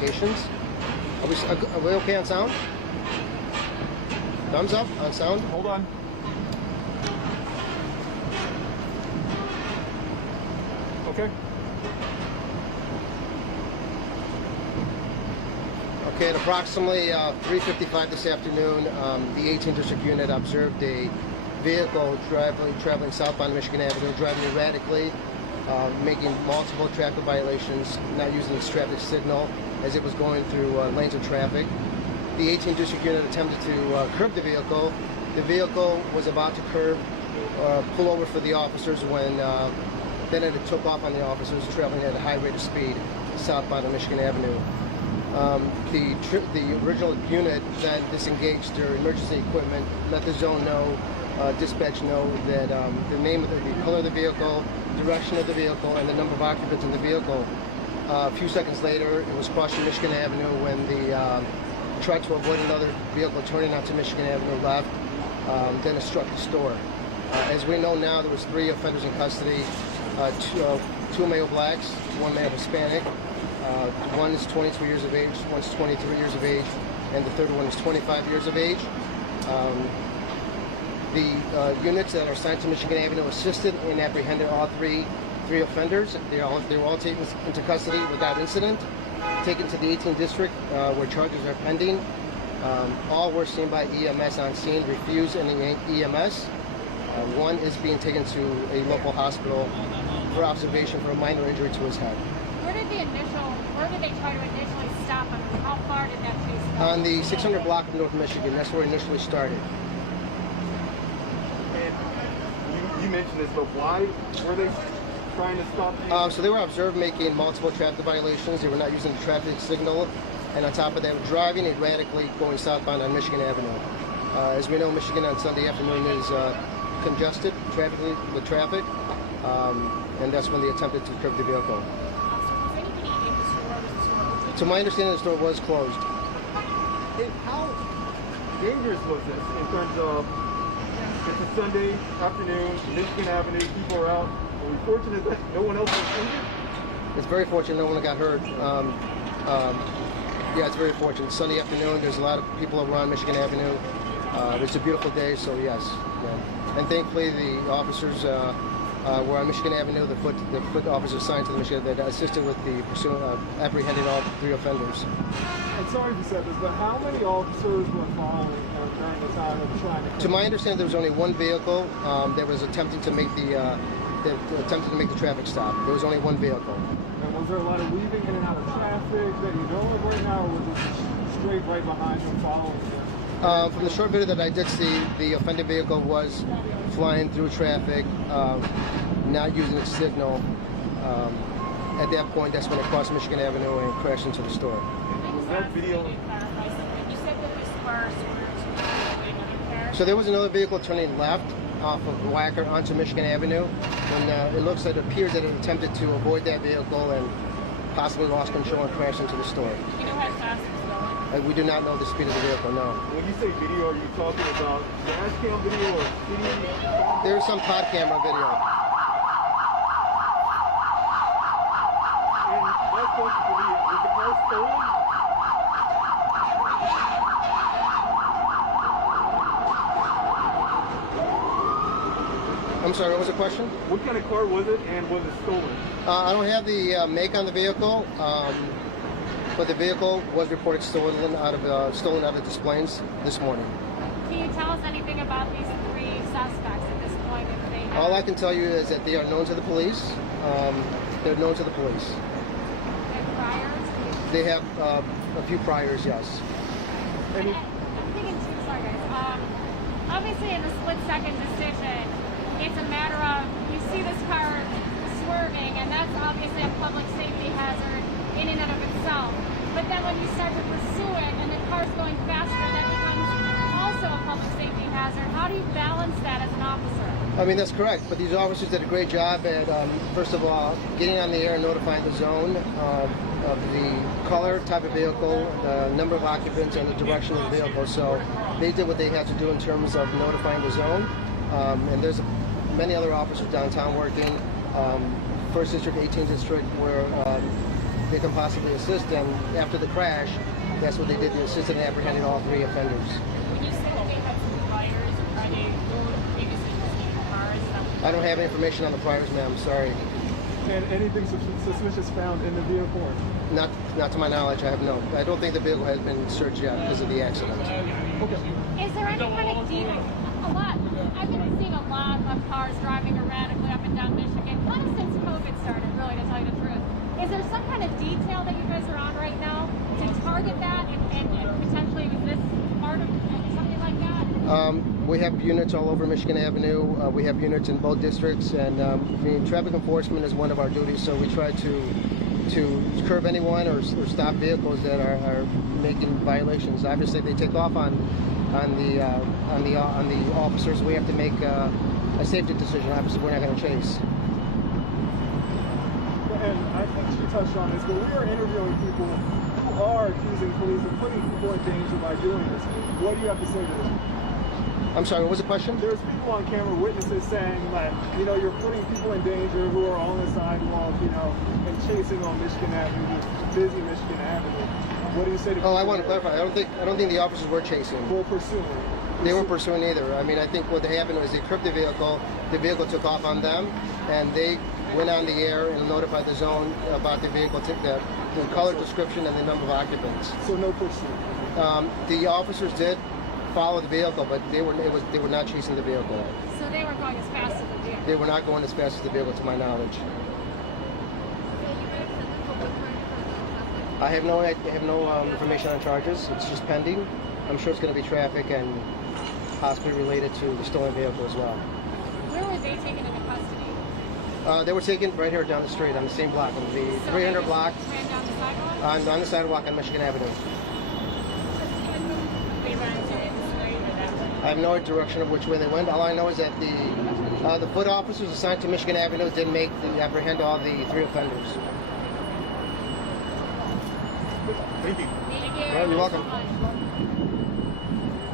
citations. Are we okay on sound? Thumbs up on sound. Hold on. Okay. Okay, at approximately 3:55 this afternoon, the 18th District Unit observed a vehicle traveling southbound Michigan Avenue, driving erratically, making multiple traffic violations, not using its traffic signal as it was going through lanes of traffic. The 18th District Unit attempted to curb the vehicle. The vehicle was about to pull over for the officers when then it took off on the officers traveling at a high rate of speed southbound on Michigan Avenue. The original unit then disengaged their emergency equipment, let the zone know, dispatch know that the name of the color of the vehicle, direction of the vehicle, and the number of occupants in the vehicle. A few seconds later, it was crossing Michigan Avenue when the tried to avoid another vehicle turning onto Michigan Avenue left. Then it struck the store. As we know now, there was 3 offenders in custody, 2 male blacks, 1 male Hispanic. One is 22 years of age, one's 23 years of age, and the third one is 25 years of age. The units that are assigned to Michigan Avenue assisted and apprehended all three offenders. They were all taken into custody without incident, taken to the 18th District where charges are pending. All were seen by EMS on scene, refused any EMS. One is being taken to a local hospital for observation for a minor injury to his head. Where did they try to initially stop him? How far did that chase go? On the 600 block of North Michigan. That's where it initially started. And you mentioned this, but why were they trying to stop you? So they were observed making multiple traffic violations. They were not using the traffic signal. And on top of that, driving erratically going southbound on Michigan Avenue. As we know, Michigan on Sunday afternoon is congested with traffic. And that's when they attempted to curb the vehicle. To my understanding, the store was closed. And how dangerous was this in terms of it's a Sunday afternoon, Michigan Avenue, people are out. Are we fortunate that no one else was injured? It's very fortunate no one got hurt. Yeah, it's very fortunate. Sunday afternoon, there's a lot of people around Michigan Avenue. It's a beautiful day, so yes. Yeah. And thankfully, the officers were on Michigan Avenue, the foot officers assigned to the Michigan that assisted with the apprehending all 3 offenders. I'm sorry you said this, but how many officers were following during the time of trying to? To my understanding, there was only 1 vehicle that was attempting to make the traffic stop. There was only 1 vehicle. And was there a lot of weaving in and out of traffic that you know of right now, or was it straight right behind them following you? From the short video that I did see, the offending vehicle was flying through traffic, not using its signal. At that point, that's when it crossed Michigan Avenue and crashed into the store. Was that video? You said that this first. So there was another vehicle turning left off of Wacker onto Michigan Avenue, and it looks like it appears that it attempted to avoid that vehicle and possibly lost control and crashed into the store. You know how fast it was going? We do not know the speed of the vehicle, no. When you say video, are you talking about dash cam video or video? There's some pod camera video. And last question for me, was the car stolen? I'm sorry, what was the question? What kind of car was it, and was it stolen? I don't have the make on the vehicle, but the vehicle was reported stolen out of displays this morning. Can you tell us anything about these 3 suspects at this point? If they have... All I can tell you is that they are known to the police. They're known to the police. And priors? They have a few priors, yes. I'm thinking too, sorry guys. Obviously in the split-second decision, it's a matter of, you see this car swerving, and that's obviously a public safety hazard in and of itself. But then when you start to pursue it, and the car's going faster, that becomes also a public safety hazard. How do you balance that as an officer? I mean, that's correct, but these officers did a great job at, first of all, getting on the air and notifying the zone of the color, type of vehicle, the number of occupants, and the direction of the vehicle. So they did what they had to do in terms of notifying the zone. And there's many other officers downtown working. 1st District, 18th District, where they can possibly assist. And after the crash, that's what they did. They assisted in apprehending all 3 offenders. When you say that they had some priors, are they previously mistaken cars? I don't have any information on the priors, ma'am. Sorry. And anything suspicious found in the vehicle? Not to my knowledge. I have no. I don't think the vehicle has been searched yet because of the accident. Okay. Is there any kind of detail? I've been seeing a lot of cars driving erratically up and down Michigan, kind of since COVID started, really, to tell you the truth. Is there some kind of detail that you guys are on right now to target that and potentially was this part of something like that? We have units all over Michigan Avenue. We have units in both districts, and traffic enforcement is one of our duties. So we try to curb anyone or stop vehicles that are making violations. Obviously, they take off on the officers. We have to make a safety decision. Obviously, we're not going to chase. And I think she touched on this, but we are interviewing people who are accusing police of putting people in danger by doing this. What do you have to say to this? I'm sorry, what was the question? There's people on camera, witnesses saying that, you're putting people in danger who are on the sidewalk, and chasing on Michigan Avenue, busy Michigan Avenue. What do you say to people? Oh, I want to clarify. I don't think the officers were chasing. Well, pursuing. They weren't pursuing either. I mean, I think what happened was they cribbed the vehicle took off on them, and they went on the air and notified the zone about the vehicle, the color description and the number of occupants. So no pursuit. The officers did follow the vehicle, but they were not chasing the vehicle. So they were going as fast as the vehicle? They were not going as fast as the vehicle, to my knowledge. I have no information on charges. It's just pending. I'm sure it's going to be traffic and possibly related to the stolen vehicle as well. Where were they taken into custody? They were taken right here down the street on the same block, on the 300 block, Ran down the sidewalk? on the sidewalk on Michigan Avenue. They ran to it this way or that way? I have no direction of which way they went. All I know is that the foot officers assigned to Michigan Avenue did apprehend all the 3 offenders. Thank you. Thank you. Well, you're welcome. So much.